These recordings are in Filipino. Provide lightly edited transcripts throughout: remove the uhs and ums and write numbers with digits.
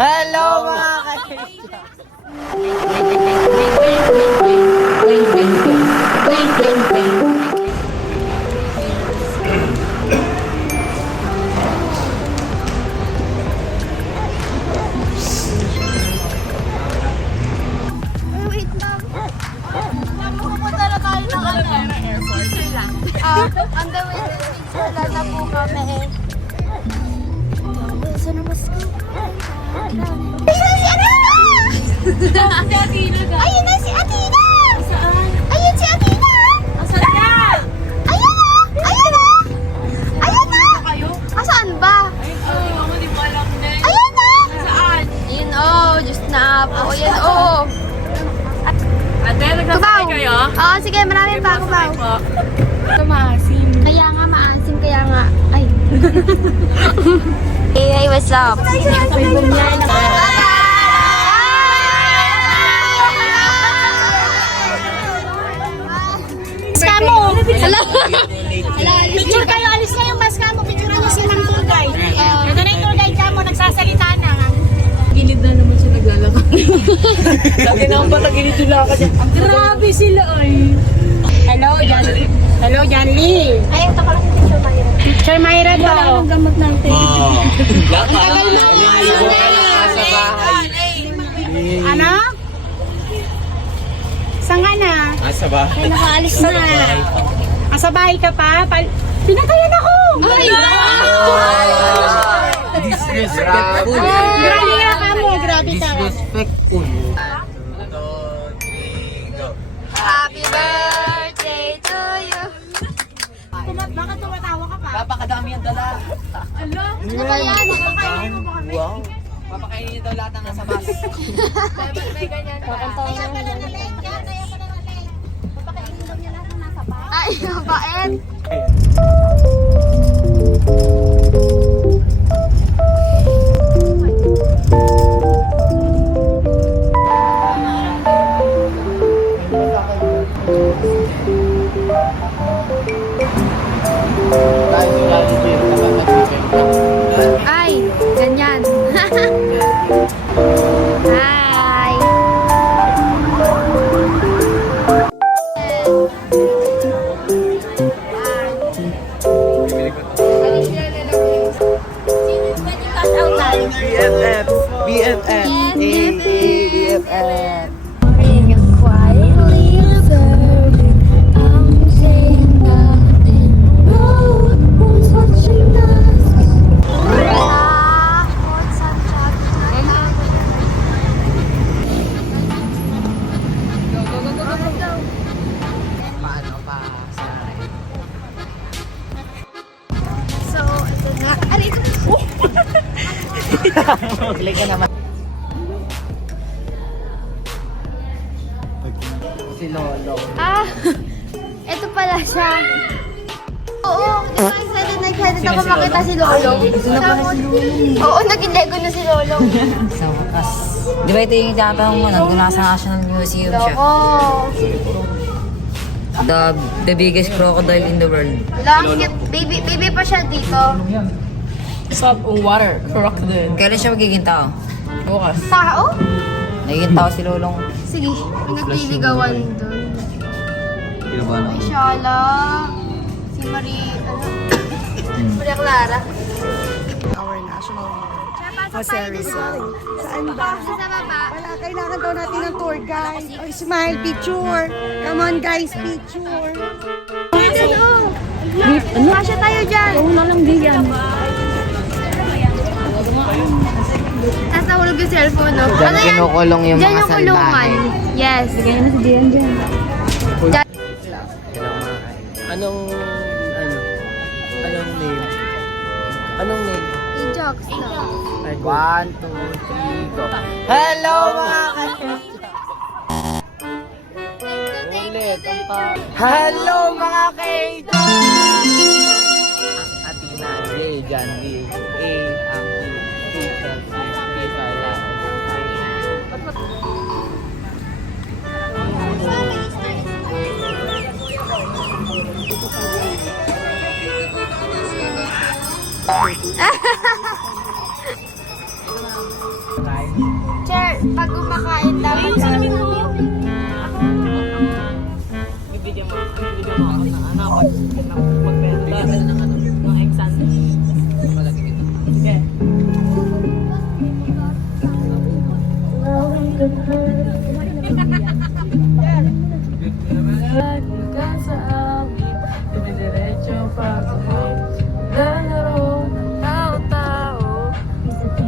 Hello mga ka-Asia! Wait lang. Pupunta na tayo ng airport. On the way to Switzerland na po kami eh. Saan na mas? Ayun na si Athena! Saan? Ayun si Athena! Asan ka? Ayun na! Ayun na! Ayun na! Asaan ba? Ayun na! Saan? Ayun oh, just na po. Ayun oh. Ate, nagsasakay kayo? Oo, sige, marami pa ako ba? Ito maasim. Kaya nga maasim, kaya nga. Ay. Hey, what's up? Maska mo! Hello! Picture kayo, alis na yung maska mo. Picture mo si Mang Tour Guide. Ito na yung tour guide ka mo, nagsasalita na. Gilid na naman siya naglalakad. Lagi na ang patagilid yung lakad niya. Grabe sila ay. Hello, Jan. Hello, Jan Lee. Ay, ito pala si Picture Myra. Picture Myra to. Wala akong gamot natin. Ang tagal mo. sa bahay. Ano? Saan ka na? Asa ba? Ay, nakaalis na. Asa bahay ka pa? Pinatayan ako! Ay! Disrespectful. Grabe ka mo, grabe ka. Disrespectful. Happy birthday to you. Bakit tumatawa ka pa? Papakadami ang dala. Ano ba yan? Papakainin mo ba kami? Wow. Papakainin niyo daw lahat ng nasa bus. May ganyan ka. Kaya pa lang alay. Kaya pa lang alay. Papakainin daw niya lahat ng nasa pa. Ay, mabait. Ay, ganyan. Hi. BFF. BFF. Yes, BFF. Quietly observing, I'm saying nothing. No one's watching us. Paano pa? So, ito na. Aray ko. Click ka naman. Si Lolo. Ah, ito pala siya. Oo, di ba excited ako makita si Lolo. Oo, naging Lego na si Lolo. Sa wakas. Di ba ito yung tinatanong mo, nandun na sa National Museum siya. Loko. The biggest crocodile in the world. Lang, baby pa siya dito. Stop water. Crocodile. Kailan siya magiging tao? Bukas. Tao? Nagiging tao si Lolong. Sige, may nagliligawan doon. May Shala, si Marie, Maria Clara. Our national Jose Rizal. Saan ba? Sa baba. Wala, kailangan daw natin ng tour guide. Oh, smile, picture. Come on guys, picture. Kasya tayo dyan. Oo na lang din yan. Tapos nahulog yung cellphone, no? Diyan kinukulong yung Diyan mga yung kulungan. salbahe. Yes. Bigyan na si Dian dyan. Anong name? Anong name? I-jokes, no? 1, 2, 3, go. Hello mga ka-Asia! Ulit, ang pa. Hello mga ka-Asia! Athena, J, John D, A, ang T, T, Sala. Chair, pag kumakain dapat Bibigyan mo ako ng ano, magbenta ng egg sandwich. Sige. Hanggang sa amin, dumidiretso pa kami. Lalaro, tao-tao,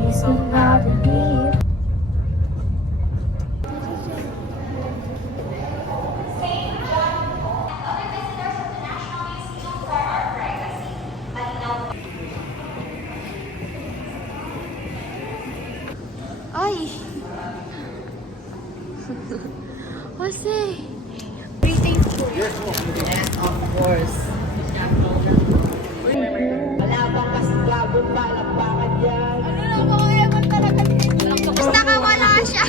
isang nabibig. Ay! Jose! Breathing food. Yes, of course. Wala bang mas gabong palakpakan yan? Ano na ako ewan talaga dito? Basta nakawala siya.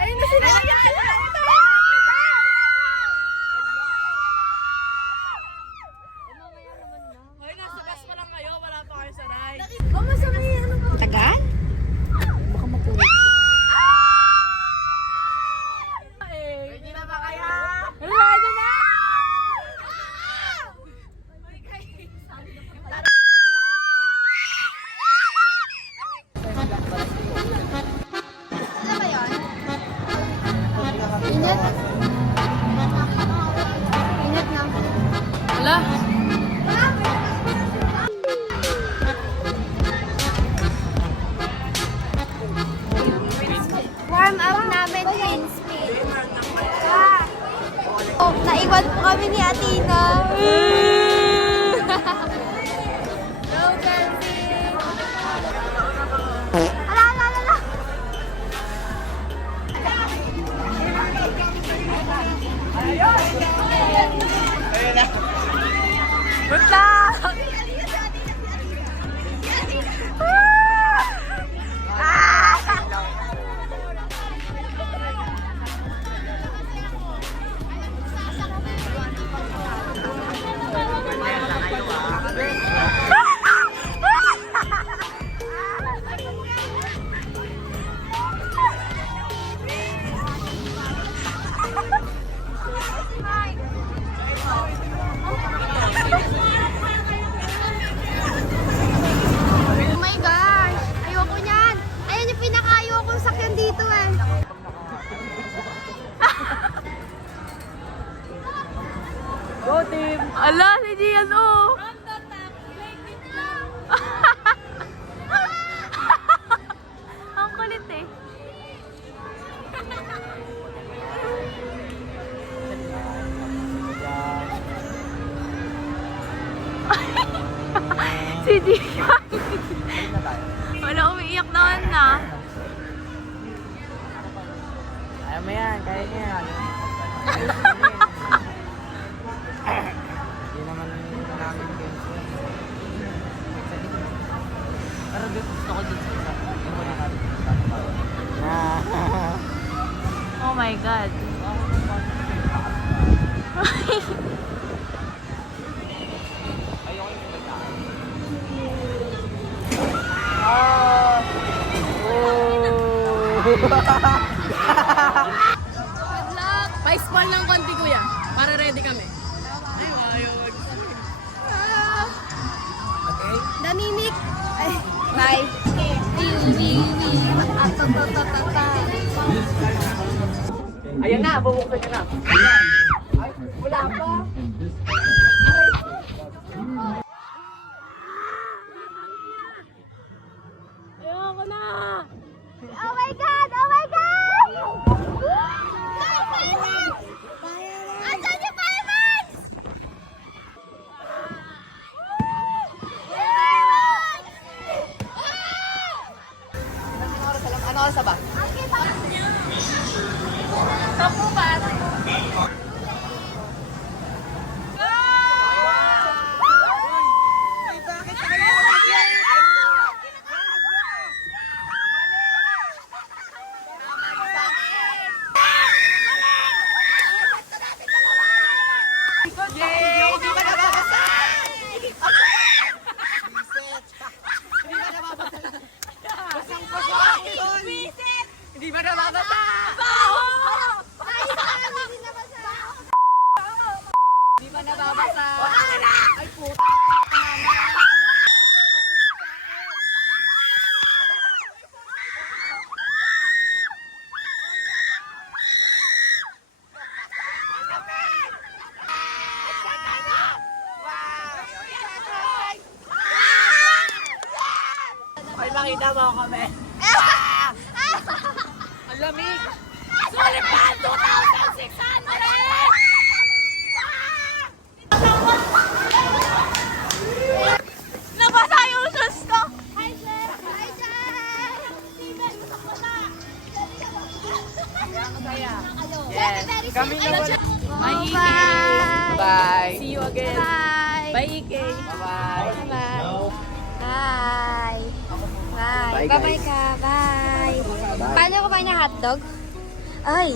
Ayun na sila! Hoy, nasa gas pa lang kayo, wala pa kayo sa ride. Tagal? Hindi na ba kaya? Ready na! Ano ba yun? Init? Init na. Wala. Warm up namin, twin speed. Oh, naiwan po kami ni Athena. No, Candy. Ala, ala, ala, ala. Good luck! Oh my gosh! Ayoko niyan! Ayan yung pinakayo kong sakyan dito eh. Go team! Ala, si Gian oh! Ang kulit eh. Si Gian! Wala, umiiyak naman na. Ayaw mo yan, kaya niya yan. Hindi naman namin games yan. Pero gusto ko dun sa isa. Yung wala natin Oh my God. Good luck! Pa-spawn ng konti kuya, para ready kami. Ay, wag. Okay? Namimik! Ay, bye! Ayan na, bubuksan niya na. Wala pa. Ayoko na! Oh my God! Oh my God! Asan yung fireworks? Ano oras na ba? Sampu ba? Ay, makita mo kami. Ang lamig. Sulipan 2,600! Nabasa yung shoes ko! Hi, sir! Hi, sir! Yes. Kami na wala. Bye! Bye. See you again. Bye! Bye, Ike. Bye-bye. Bye! Bye! Bye! Bye, Bye-bye guys. ka! Bye! Paano kumain ng hotdog? Ay!